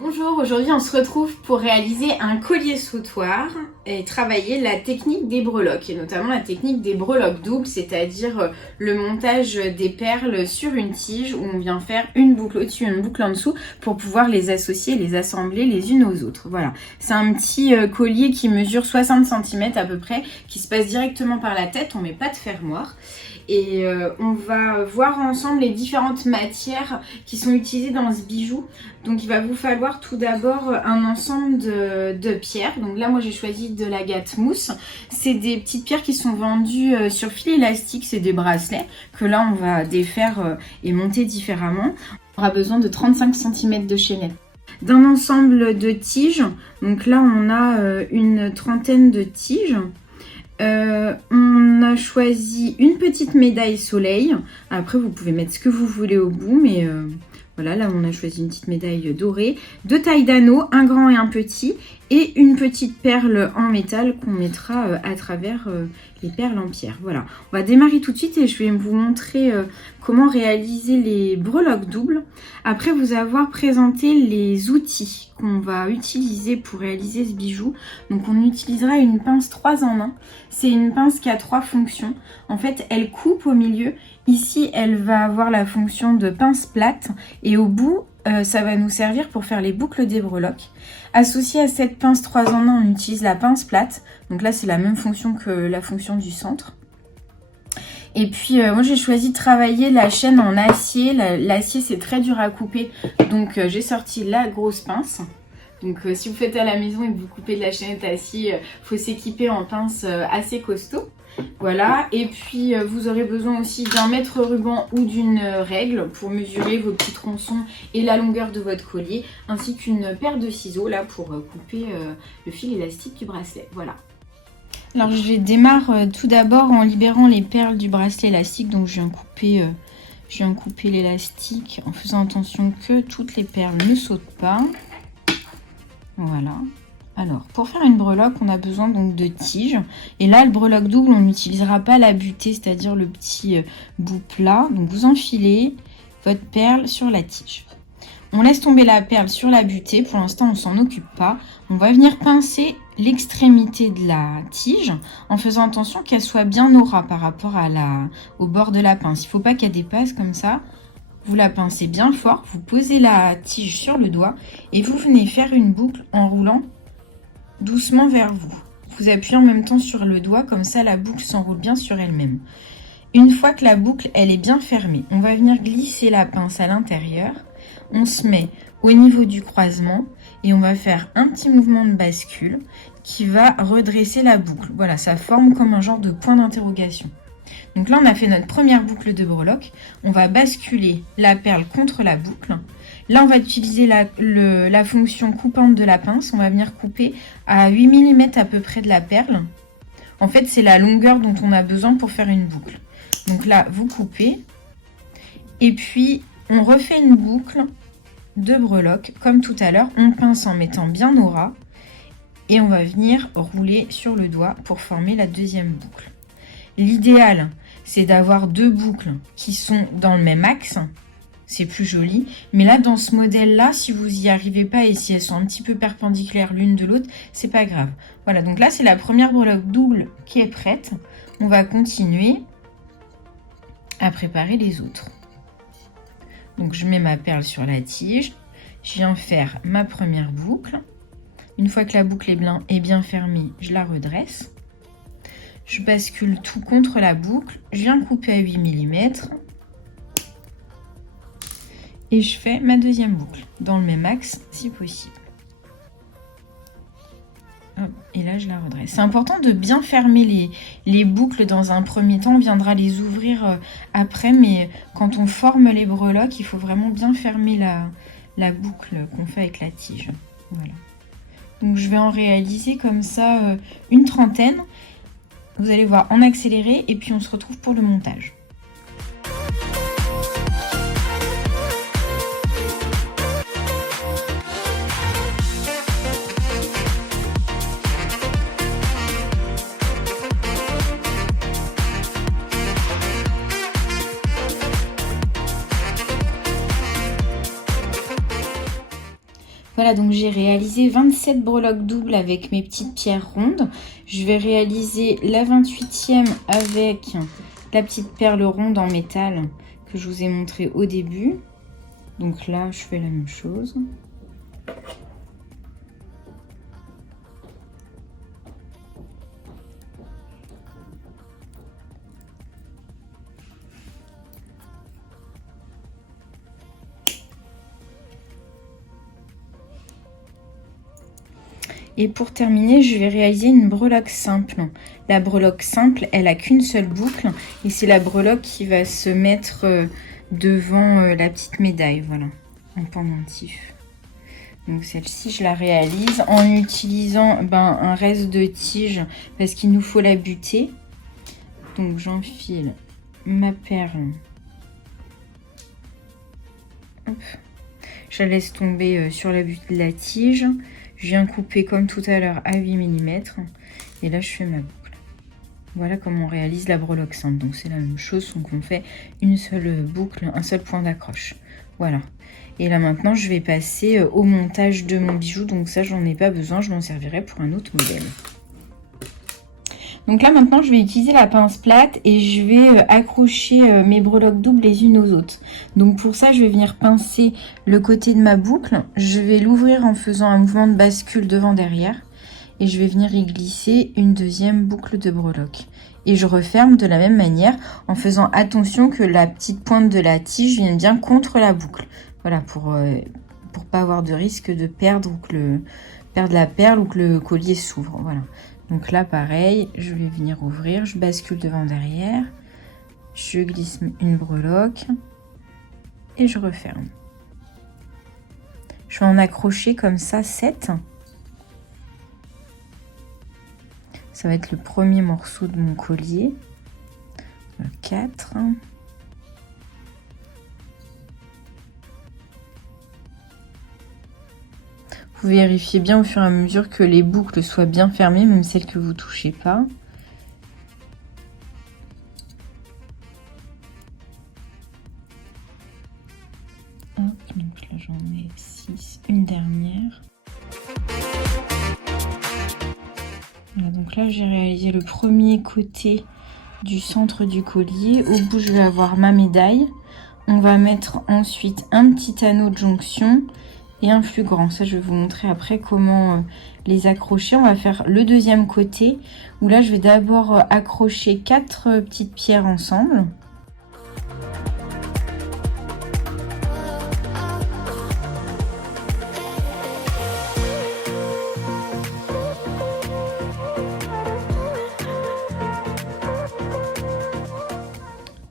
Bonjour, aujourd'hui on se retrouve pour réaliser un collier sautoir et travailler la technique des breloques et notamment la technique des breloques doubles, c'est-à-dire le montage des perles sur une tige où on vient faire une boucle au-dessus, une boucle en dessous pour pouvoir les associer, les assembler les unes aux autres. Voilà, c'est un petit collier qui mesure 60 cm à peu près, qui se passe directement par la tête, on met pas de fermoir. Et on va voir ensemble les différentes matières qui sont utilisées dans ce bijou. Donc il va vous falloir tout d'abord un ensemble de pierres. Donc là moi j'ai choisi de l'agate mousse. C'est des petites pierres qui sont vendues sur fil élastique, c'est des bracelets que là on va défaire et monter différemment. On aura besoin de 35 cm de chaînette. D'un ensemble de tiges, donc là on a une trentaine de tiges. On a choisi une petite médaille soleil. Après vous pouvez mettre ce que vous voulez au bout, mais voilà, là on a choisi une petite médaille dorée, deux tailles d'anneaux, un grand et un petit, et une petite perle en métal qu'on mettra à travers les perles en pierre. Voilà, on va démarrer tout de suite et je vais vous montrer comment réaliser les breloques doubles. Après vous avoir présenté les outils qu'on va utiliser pour réaliser ce bijou. Donc on utilisera une pince 3 en 1. C'est une pince qui a 3 fonctions. En fait, elle coupe au milieu. Ici, elle va avoir la fonction de pince plate et au bout, ça va nous servir pour faire les boucles des breloques. Associé à cette pince 3 en 1, on utilise la pince plate. Donc là, c'est la même fonction que la fonction du centre. Et puis, moi, j'ai choisi de travailler la chaîne en acier. L'acier, c'est très dur à couper. Donc, j'ai sorti la grosse pince. Donc, si vous faites à la maison et que vous coupez de la chaînette acier, faut s'équiper en pince assez costaud. Voilà, et puis vous aurez besoin aussi d'un mètre ruban ou d'une règle pour mesurer vos petits tronçons et la longueur de votre collier, ainsi qu'une paire de ciseaux là pour couper le fil élastique du bracelet. Voilà. Alors je démarre tout d'abord en libérant les perles du bracelet élastique, donc je viens couper l'élastique en faisant attention que toutes les perles ne sautent pas. Voilà. Alors, pour faire une breloque, on a besoin donc de tiges. Et là, le breloque double, on n'utilisera pas la butée, c'est-à-dire le petit bout plat. Donc, vous enfilez votre perle sur la tige. On laisse tomber la perle sur la butée. Pour l'instant, on s'en occupe pas. On va venir pincer l'extrémité de la tige en faisant attention qu'elle soit bien au ras par rapport au bord de la pince. Il ne faut pas qu'elle dépasse comme ça. Vous la pincez bien fort. Vous posez la tige sur le doigt et vous venez faire une boucle en roulant doucement vers vous. Vous appuyez en même temps sur le doigt, comme ça la boucle s'enroule bien sur elle-même. Une fois que la boucle elle est bien fermée, on va venir glisser la pince à l'intérieur. On se met au niveau du croisement et on va faire un petit mouvement de bascule qui va redresser la boucle. Voilà, ça forme comme un genre de point d'interrogation. Donc là, on a fait notre première boucle de breloque. On va basculer la perle contre la boucle. Là, on va utiliser la fonction coupante de la pince. On va venir couper à 8 mm à peu près de la perle. En fait, c'est la longueur dont on a besoin pour faire une boucle. Donc là, vous coupez. Et puis, on refait une boucle de breloque. Comme tout à l'heure, on pince en mettant bien au ras. Et on va venir rouler sur le doigt pour former la deuxième boucle. L'idéal, c'est d'avoir deux boucles qui sont dans le même axe. C'est plus joli. Mais là, dans ce modèle-là, si vous n'y arrivez pas et si elles sont un petit peu perpendiculaires l'une de l'autre, c'est pas grave. Voilà, donc là, c'est la première breloque double qui est prête. On va continuer à préparer les autres. Donc, je mets ma perle sur la tige. Je viens faire ma première boucle. Une fois que la boucle est bien fermée, je la redresse. Je bascule tout contre la boucle. Je viens couper à 8 mm. Et je fais ma deuxième boucle dans le même axe si possible. Hop, et là, je la redresse. C'est important de bien fermer les boucles dans un premier temps. On viendra les ouvrir après, mais quand on forme les breloques, il faut vraiment bien fermer la boucle qu'on fait avec la tige. Voilà. Donc, je vais en réaliser comme ça une trentaine. Vous allez voir en accéléré et puis on se retrouve pour le montage. Voilà, donc j'ai réalisé 27 breloques doubles avec mes petites pierres rondes. Je vais réaliser la 28e avec la petite perle ronde en métal que je vous ai montré au début. Donc là, je fais la même chose. Et pour terminer, je vais réaliser une breloque simple. La breloque simple, elle a qu'une seule boucle et c'est la breloque qui va se mettre devant la petite médaille, voilà, en pendentif. Donc celle-ci, je la réalise en utilisant un reste de tige parce qu'il nous faut la buter. Donc j'enfile ma perle. Hop. Je la laisse tomber sur la butte de la tige. Je viens couper comme tout à l'heure à 8 mm. Et là, je fais ma boucle. Voilà comment on réalise la breloque simple. Donc c'est la même chose, donc on fait une seule boucle, un seul point d'accroche. Voilà. Et là maintenant, je vais passer au montage de mon bijou. Donc ça, j'en ai pas besoin, je m'en servirai pour un autre modèle. Donc là maintenant, je vais utiliser la pince plate et je vais accrocher mes breloques doubles les unes aux autres. Donc pour ça, je vais venir pincer le côté de ma boucle. Je vais l'ouvrir en faisant un mouvement de bascule devant-derrière. Et je vais venir y glisser une deuxième boucle de breloque. Et je referme de la même manière en faisant attention que la petite pointe de la tige vienne bien contre la boucle. Voilà, pour pas avoir de risque de perdre la perle ou que le collier s'ouvre. Voilà. Donc là, pareil, je vais venir ouvrir, je bascule devant derrière, je glisse une breloque et je referme. Je vais en accrocher comme ça 7. Ça va être le premier morceau de mon collier. 4. Vous vérifiez bien au fur et à mesure que les boucles soient bien fermées, même celles que vous ne touchez pas. Hop, donc là j'en ai 6, une dernière. Voilà, donc là j'ai réalisé le premier côté du centre du collier. Au bout je vais avoir ma médaille. On va mettre ensuite un petit anneau de jonction et un flux grand. Ça, je vais vous montrer après comment les accrocher. On va faire le deuxième côté où là, je vais d'abord accrocher 4 petites pierres ensemble.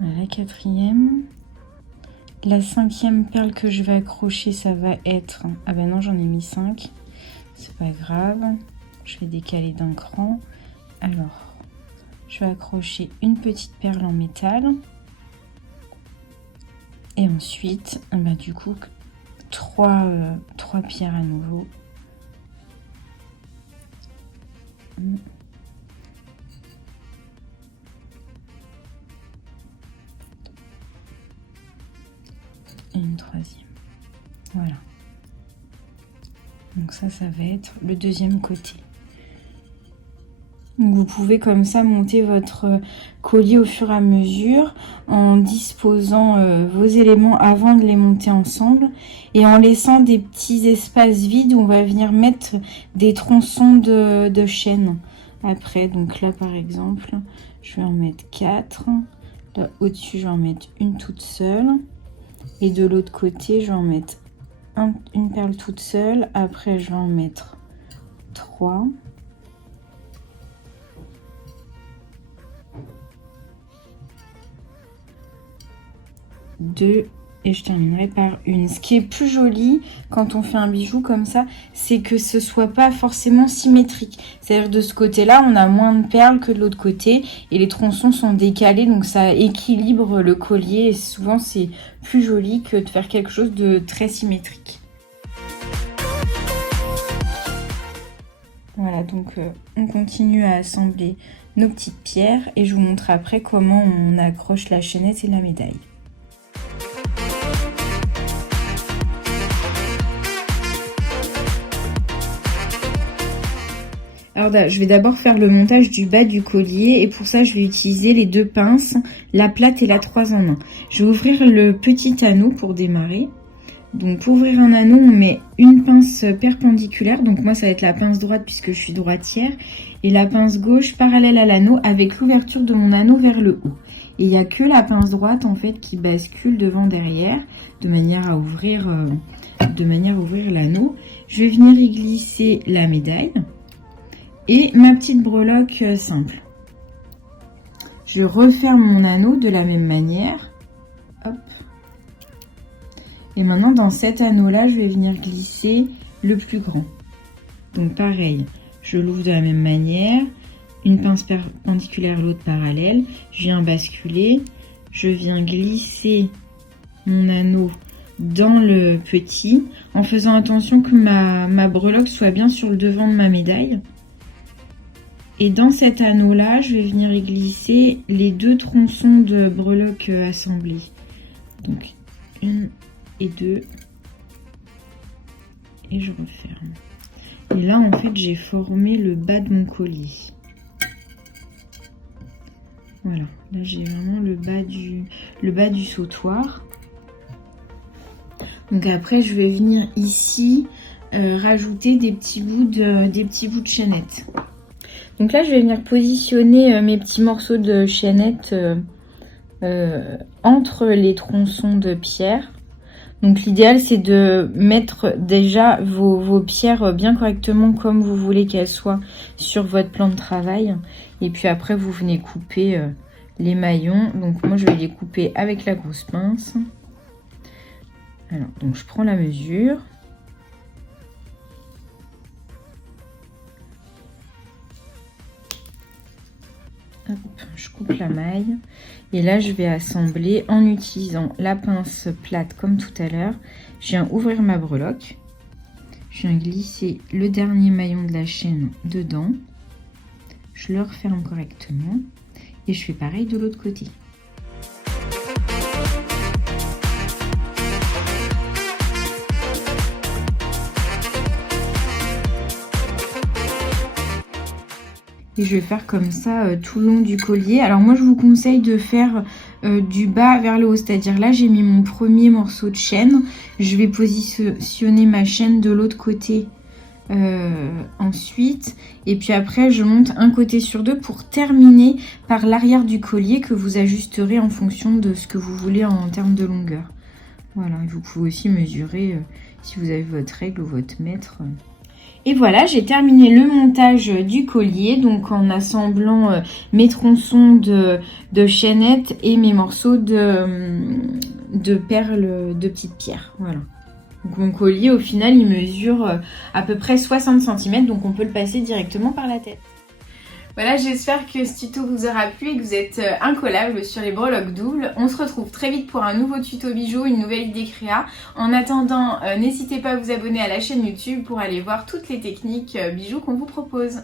Voilà, la 4e. La 5e perle que je vais accrocher, ça va être... Ah ben non, j'en ai mis 5. C'est pas grave. Je vais décaler d'un cran. Alors, je vais accrocher une petite perle en métal. Et ensuite, du coup, 3 pierres à nouveau. Et une 3e. Voilà. Donc ça va être le deuxième côté. Donc vous pouvez comme ça monter votre collier au fur et à mesure en disposant vos éléments avant de les monter ensemble et en laissant des petits espaces vides où on va venir mettre des tronçons de chaîne après. Donc là par exemple, je vais en mettre 4. Là au-dessus, je vais en mettre une toute seule. Et de l'autre côté, je vais en mettre une perle toute seule. Après, je vais en mettre 3. Deux. Et je terminerai par une. Ce qui est plus joli quand on fait un bijou comme ça, c'est que ce soit pas forcément symétrique. C'est-à-dire de ce côté-là, on a moins de perles que de l'autre côté. Et les tronçons sont décalés, donc ça équilibre le collier. Et souvent, c'est plus joli que de faire quelque chose de très symétrique. Voilà, donc on continue à assembler nos petites pierres. Et je vous montre après comment on accroche la chaînette et la médaille. Alors je vais d'abord faire le montage du bas du collier et pour ça je vais utiliser les 2 pinces, la plate et la 3 en 1. Je vais ouvrir le petit anneau pour démarrer. Donc pour ouvrir un anneau, on met une pince perpendiculaire, donc moi ça va être la pince droite puisque je suis droitière, et la pince gauche parallèle à l'anneau avec l'ouverture de mon anneau vers le haut. Et il n'y a que la pince droite en fait qui bascule devant derrière, de manière à ouvrir l'anneau. Je vais venir y glisser la médaille et ma petite breloque simple. Je referme mon anneau de la même manière. Hop. Et maintenant, dans cet anneau-là, je vais venir glisser le plus grand. Donc pareil, je l'ouvre de la même manière, une pince perpendiculaire, l'autre parallèle. Je viens basculer, je viens glisser mon anneau dans le petit, en faisant attention que ma breloque soit bien sur le devant de ma médaille. Et dans cet anneau-là, je vais venir y glisser les 2 tronçons de breloque assemblés. Donc, 1 et 2. Et je referme. Et là, en fait, j'ai formé le bas de mon collier. Voilà. Là, j'ai vraiment le bas du sautoir. Donc après, je vais venir ici rajouter des petits bouts de chaînette. Donc là, je vais venir positionner mes petits morceaux de chaînette entre les tronçons de pierre. Donc l'idéal, c'est de mettre déjà vos pierres bien correctement comme vous voulez qu'elles soient sur votre plan de travail. Et puis après, vous venez couper les maillons. Donc moi, je vais les couper avec la grosse pince. Alors, donc je prends la mesure. Hop, je coupe la maille et là je vais assembler en utilisant la pince plate comme tout à l'heure. Je viens ouvrir ma breloque, je viens glisser le dernier maillon de la chaîne dedans, je le referme correctement et je fais pareil de l'autre côté. Et je vais faire comme ça tout le long du collier. Alors moi, je vous conseille de faire du bas vers le haut. C'est-à-dire là, j'ai mis mon premier morceau de chaîne. Je vais positionner ma chaîne de l'autre côté ensuite. Et puis après, je monte un côté sur 2 pour terminer par l'arrière du collier que vous ajusterez en fonction de ce que vous voulez en termes de longueur. Voilà, et vous pouvez aussi mesurer si vous avez votre règle ou votre mètre. Et voilà, j'ai terminé le montage du collier, donc en assemblant mes tronçons de chaînette et mes morceaux de perles de petites pierres. Voilà. Donc mon collier, au final, il mesure à peu près 60 cm, donc on peut le passer directement par la tête. Voilà, j'espère que ce tuto vous aura plu et que vous êtes incollable sur les breloques doubles. On se retrouve très vite pour un nouveau tuto bijoux, une nouvelle idée créa. En attendant, n'hésitez pas à vous abonner à la chaîne YouTube pour aller voir toutes les techniques bijoux qu'on vous propose.